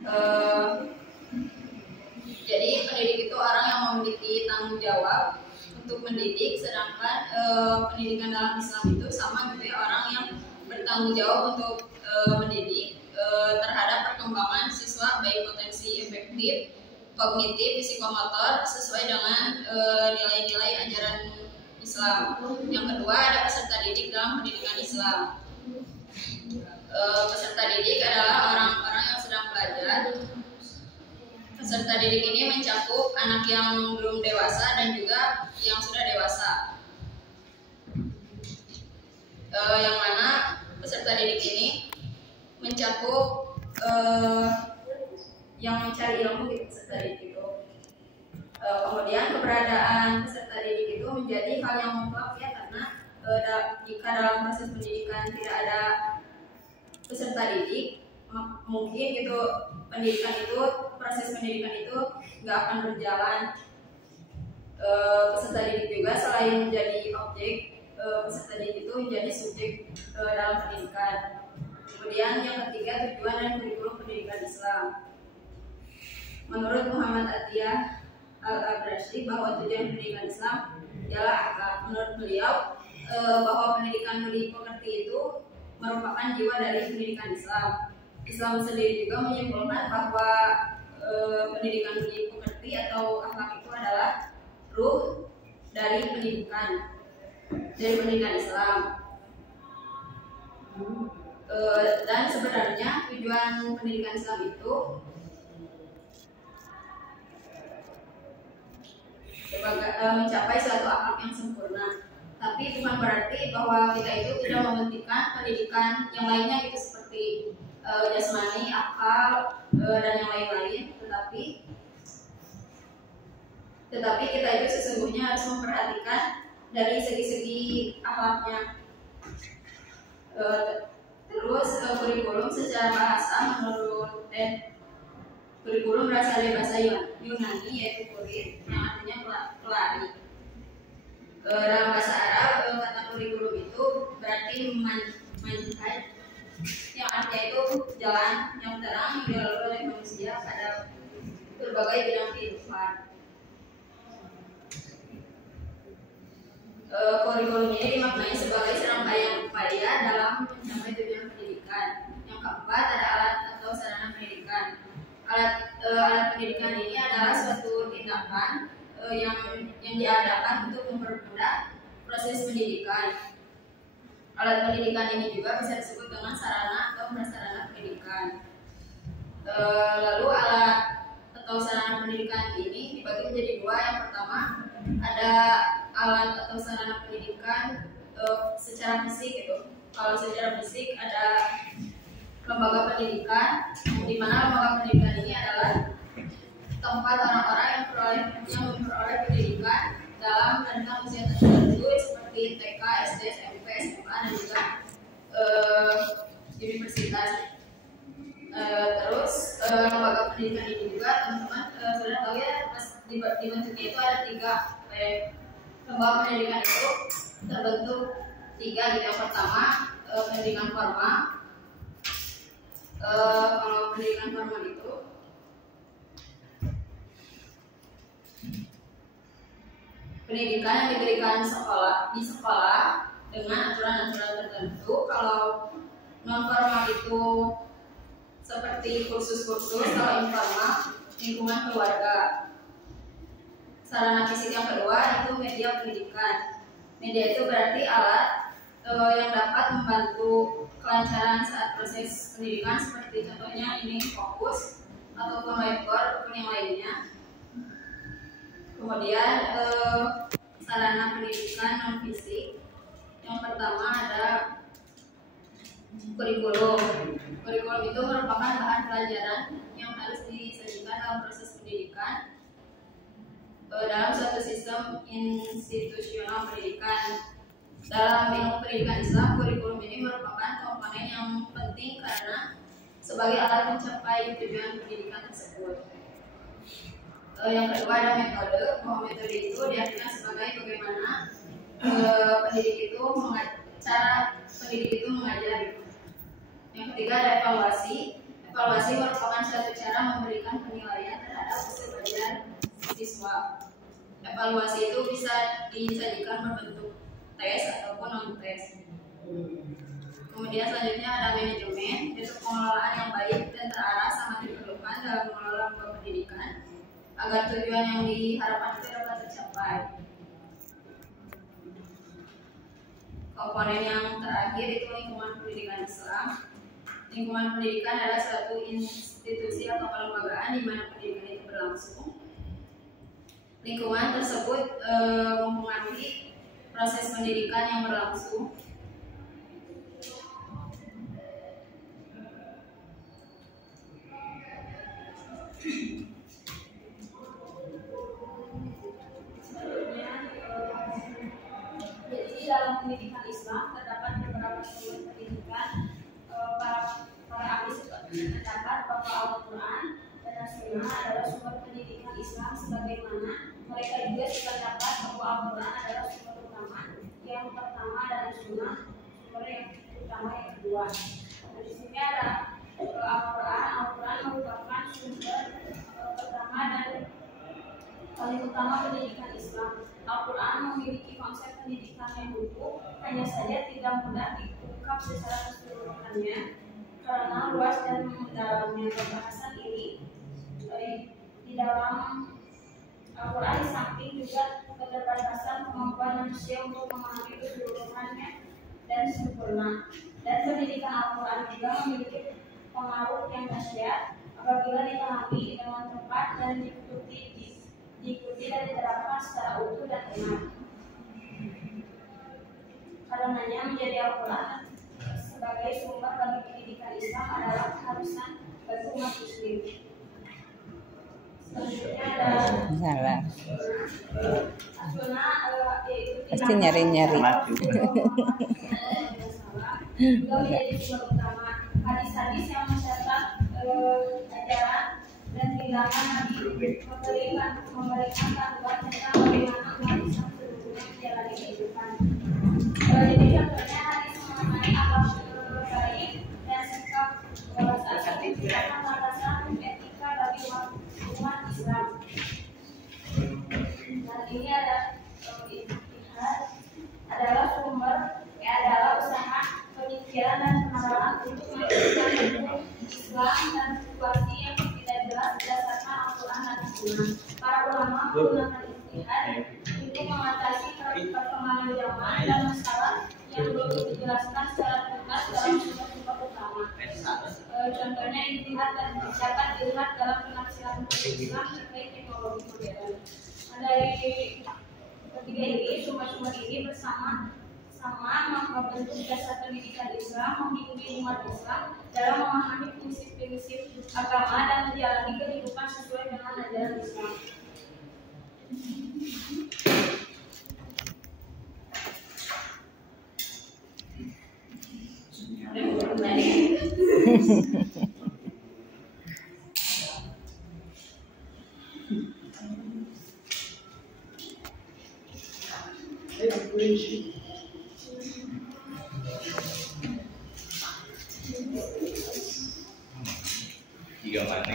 Eh, jadi pendidik itu orang yang memiliki tanggung jawab untuk mendidik, sedangkan pendidikan dalam Islam itu sama gitu ya, orang yang bertanggung jawab untuk mendidik terhadap perkembangan siswa baik potensi efektif, kognitif, psikomotor sesuai dengan nilai-nilai ajaran Islam. Yang kedua ada peserta didik dalam pendidikan Islam. Peserta didik adalah orang-orang yang sedang belajar. Peserta didik ini mencakup anak yang belum dewasa dan juga yang sudah dewasa. Yang mana peserta didik ini mencakup yang mencari ilmu gitu, peserta didik itu. Kemudian keberadaan peserta didik itu menjadi hal yang mutlak ya, karena jika dalam proses pendidikan tidak ada peserta didik, mungkin gitu proses pendidikan itu nggak akan berjalan. Peserta didik juga selain menjadi objek, peserta didik itu menjadi subjek dalam pendidikan. Kemudian yang ketiga, tujuan dan kurikulum pendidikan Islam. Menurut Muhammad Atiyah Al-Abrashi bahwa tujuan pendidikan Islam ialah akhlak. Menurut beliau bahwa pendidikan budi pekerti itu merupakan jiwa dari pendidikan Islam. Islam sendiri juga menyimpulkan bahwa pendidikan budi pekerti atau akhlak itu adalah ruh dari pendidikan Islam. Dan sebenarnya tujuan pendidikan Islam itu mencapai suatu akhlak yang sempurna. Tapi bukan berarti bahwa kita itu tidak mementingkan pendidikan yang lainnya gitu, seperti jasmani, akal, dan yang lain-lain. Tetapi kita itu sesungguhnya harus memperhatikan dari segi-segi akhlaknya. Terus kurikulum secara bahasa menurut kurikulum berasal dari bahasa Yunani yaitu kurir, yang artinya pelari. Dalam bahasa Arab kata kurikulum itu berarti manhaj, yang artinya itu jalan yang terang yang dilalui oleh manusia pada berbagai bidang kehidupan. Kurikulum ini dimaknai sebagai serangkaian upaya dalam mencapai tujuan pendidikan. Yang keempat ada alat atau sarana pendidikan. Alat pendidikan ini adalah suatu tindakan yang diadakan untuk mempermudah proses pendidikan. Alat pendidikan ini juga bisa disebut dengan sarana atau prasarana pendidikan. Lalu alat atau sarana pendidikan ini dibagi menjadi dua. Yang pertama ada alat atau sarana pendidikan secara fisik gitu. Kalau secara fisik ada lembaga pendidikan, di mana lembaga pendidikan ini adalah tempat orang-orang yang memperoleh pendidikan dalam rentang usia tertentu seperti TK, SD, SMP, SMA, dan juga universitas. Terus lembaga pendidikan ini juga teman-teman sudah tahu ya, dibentuknya itu ada 3 lembaga pendidikan itu terbentuk 3 gitu. Yang pertama pendidikan formal. Kalau pendidikan formal itu pendidikan yang diberikan di sekolah dengan aturan-aturan tertentu. Kalau non formal itu seperti kursus-kursus. Kalau informal lingkungan keluarga. Sarana fisik yang kedua itu media pendidikan. Media itu berarti alat yang dapat membantu kelancaran saat proses pendidikan, seperti contohnya ini fokus ataupun whiteboard ataupun yang lainnya. Kemudian sarana pendidikan non fisik. Yang pertama ada kurikulum. Kurikulum itu merupakan bahan pelajaran yang harus disajikan dalam proses pendidikan dalam suatu sistem institusional pendidikan. Dalam ilmu pendidikan Islam, kurikulum ini merupakan komponen yang penting karena sebagai alat mencapai tujuan pendidikan tersebut. Yang kedua ada metode. Bahwa metode itu diartikan sebagai bagaimana cara pendidik itu mengajar. Yang ketiga ada evaluasi. Evaluasi merupakan suatu cara memberikan penilaian terhadap hasil belajar siswa. Evaluasi itu bisa disajikan berbentuk tes ataupun non tes. Kemudian selanjutnya ada manajemen, yaitu pengelolaan yang baik dan terarah sangat diperlukan dalam mengelola lembaga pendidikan agar tujuan yang diharapkan itu dapat tercapai. Komponen yang terakhir itu lingkungan pendidikan Islam. Lingkungan pendidikan adalah suatu institusi atau kelembagaan di mana pendidikan itu berlangsung. Lingkungan tersebut mempengaruhi proses pendidikan yang berlangsung. Jadi dalam pendidikan Islam terdapat beberapa sumber pendidikan para ahli terdapat bahwa Al-Quran dan Sunnah adalah sumber pendidikan Islam, sebagaimana mereka juga sependapat bahwa Al-Quran adalah sumber utama yang pertama dan Sunnah sumber yang utama yang kedua. Nah, di sini ada Al-Quran merupakan sumber pertama dan paling utama pendidikan Islam. Al-Quran memiliki konsep pendidikan yang utuh, hanya saja tidak mudah diungkap secara keseluruhannya karena luas dan mendalamnya. Pembahasan ini di dalam Al-Quran di samping juga keterbatasan kemampuan manusia untuk memahami keseluruhannya dan sempurna. Dan pendidikan Al-Quran juga memiliki pengaruh yang dahsyat apabila dipahami dengan tepat dan diikuti dan diterapkan secara utuh dan benar. Karenanya menjadi Al-Quran sebagai sumber bagi pendidikan Islam adalah keharusan bagi umat Muslim. Selanjutnya ada Sunnah, pasti nyari-nyari. Juga menjadi sumber utama. Hadis-hadis yang mencatat ajaran dan tindakan Nabi memberikan panduan tentang bagaimana umat Islam seluruhnya menjalani kehidupan. Jadi contohnya hadis mengenai akhlak baik dan sikap bersaksi merupakan landasan etika bagi umat Islam. Dan ini ada ijtihad adalah adalah usaha pemikiran dan penerapan untuk menentukan hukum Islam dan situasi yang tidak jelas berdasarkan Al-Quran dan Sunnah. Para ulama menggunakan ijtihad untuk mengatasi perkembangan zaman dan masalah yang belum dijelaskan secara tuntas dalam sumber-sumber utama. Contohnya ijtihad dan dapat dilihat dalam penafsiran hukum Islam terkait teknologi modern. Dari ketiga ini, sumber-sumber ini bersama membentuk dasar pendidikan Islam, membimbing umat Islam dalam memahami prinsip-prinsip agama dan menjalani kehidupan sesuai dengan ajaran Islam. Tiga mana?